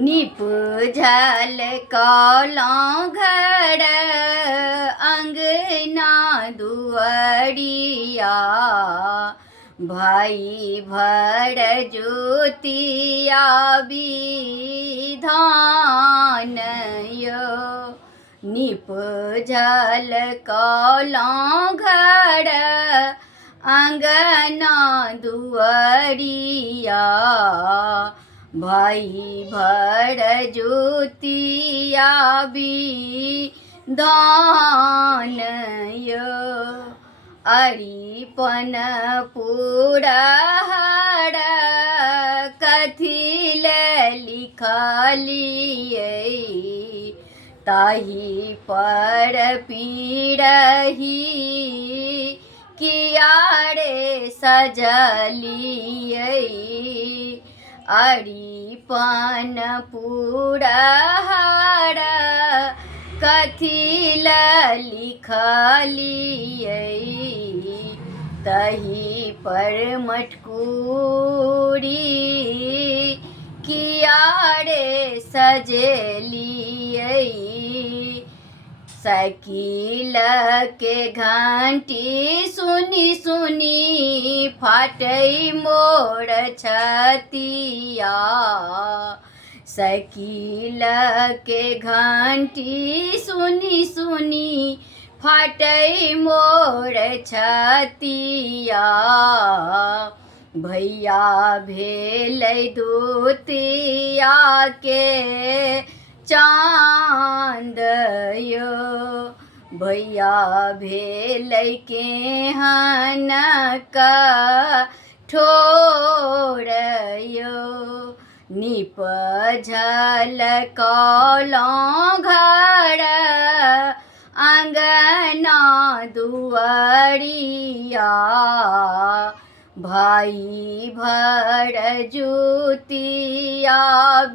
निपुझल कौलौं घर अंगना दुअरिया, भाई भर ज्योतिया विधान यो। निपुझल कौलौं घर अंगना दुअरिया, भाई भर ज्योतिया विधान यो। अरिपन पुरहर कथिल लिखलियै, ताहि पर पीरही किया रे सजलियै। अरिपन पुरहर कथिल लिखलियै, तही पर मटकुरी किया रे सजेलियै। साइकिल के घंटी सुनी सुनी फाटै मोर छतिया, साइकिल के घंटी सुनी सुनी फाटै मोर छतिया। भैया भेलै दूतिया के चाँद यो, भैया भेलै केहन कठोर यो। निपझल कौलौं घर अंगना दुअरिया, भाई भर ज्योतिया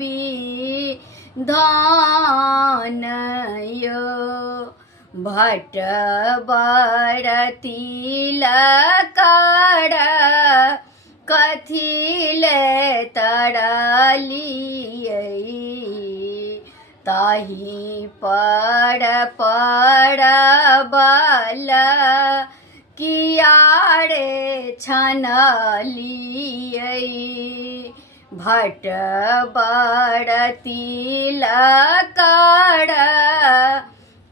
विधान यो। भट बर तिलकर कथिल तरलियै, ताहि पर परबल किया रे छनलियै। भट बर तिलकर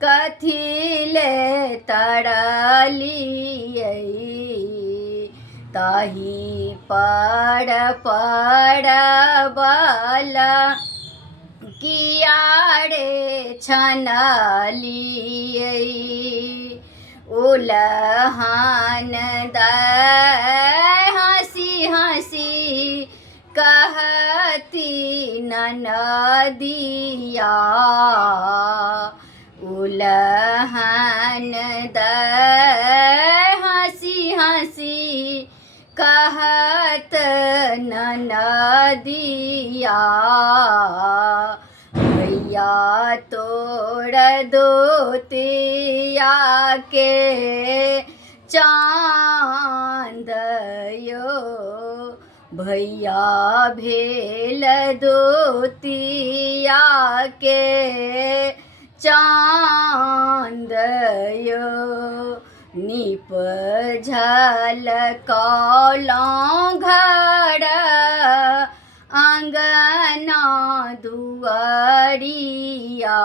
कथिल तरलियै, ताहि पर परबल किया रे छनलियै। उलहन दै हँसी हँसी कहती ननदिया, उलहन दै हँसी हँसी कहत ननदिया। भैया तोर दूतिया के चाँद यो, भैया भेल दूतिया के चाँद यो। निपझल कौलौं घर अंगना दुअरिया,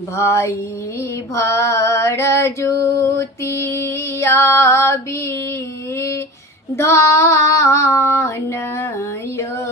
भाई भर ज्योतिया विधान यो।